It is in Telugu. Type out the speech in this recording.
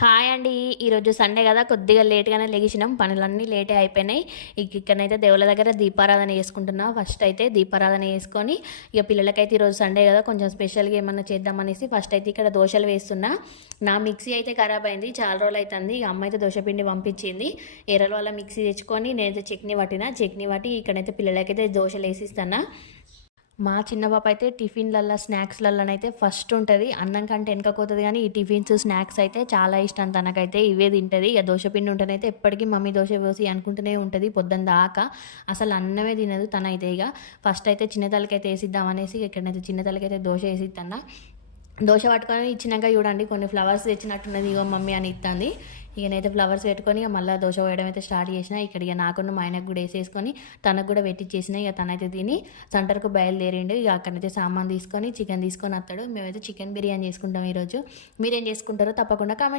హాయ్ అండి. ఈరోజు సండే కదా, కొద్దిగా లేట్‌గానే లెగిసినాం. పనులన్నీ లేటే అయిపోయినాయి. ఇక్కడనైతే దేవుళ్ళ దగ్గర దీపారాధన చేసుకుంటున్నా. ఫస్ట్ అయితే దీపారాధన చేసుకొని, ఇక పిల్లలకైతే ఈరోజు సండే కదా, కొంచెం స్పెషల్‌గా ఏమన్నా చేద్దామనేసి ఫస్ట్ అయితే ఇక్కడ దోశలు వేస్తున్నా. నా మిక్సీ అయితే ఖరాబ్ అయింది. చాలా రోజులు అవుతుంది. ఇక అమ్మ అయితే దోశ పిండి పంపించింది. ఏరల వల్ల మిక్సీ తెచ్చుకొని నేనైతే చట్నీ పట్టిన. చట్నీ పట్టి ఇక్కడైతే పిల్లలకైతే దోశలు వేసిస్తాను. మా చిన్న పాప అయితే టిఫిన్లల్లో స్నాక్స్లలోనైతే ఫస్ట్ ఉంటుంది. అన్నం కంటే వెనకపోతుంది, కానీ ఈ టిఫిన్స్ స్నాక్స్ అయితే చాలా ఇష్టం తనకైతే. ఇవే తింటుంది. ఇక దోశ పిండి ఉంటేనైతే ఎప్పటికీ మమ్మీ దోశ పోసి అనుకుంటూనే ఉంటుంది పొద్దున్న దాకా. అసలు అన్నమే తినదు తనైతే. ఇక ఫస్ట్ అయితే చిన్నతలకైతే వేసిద్దాం అనేసి ఇక్కడనైతే చిన్నతలకైతే దోశ వేసిస్తాను. దోశ పట్టుకొని ఇచ్చినాక చూడండి, కొన్ని ఫ్లవర్స్ తెచ్చినట్టున్నది, ఇగో మమ్మీ అని ఇస్తుంది. ఇక నేనైతే ఫ్లవర్స్ పెట్టుకొని మళ్ళీ దోశ వేయడం అయితే స్టార్ట్ చేసిన. ఇక్కడ ఇక నాకున్న మా ఆయనకు కూడా వేసేసుకొని తనకు కూడా పెట్టించేసిన. ఇక తనైతే తిని సెంటర్కు బయలుదేరిండు. ఇక అక్కడైతే సామాన్ తీసుకొని చికెన్ తీసుకొని వస్తాడు. మేమైతే చికెన్ బిర్యానీ చేసుకుంటాం ఈరోజు. మీరేం చేసుకుంటారో తప్పకుండా కామెంట్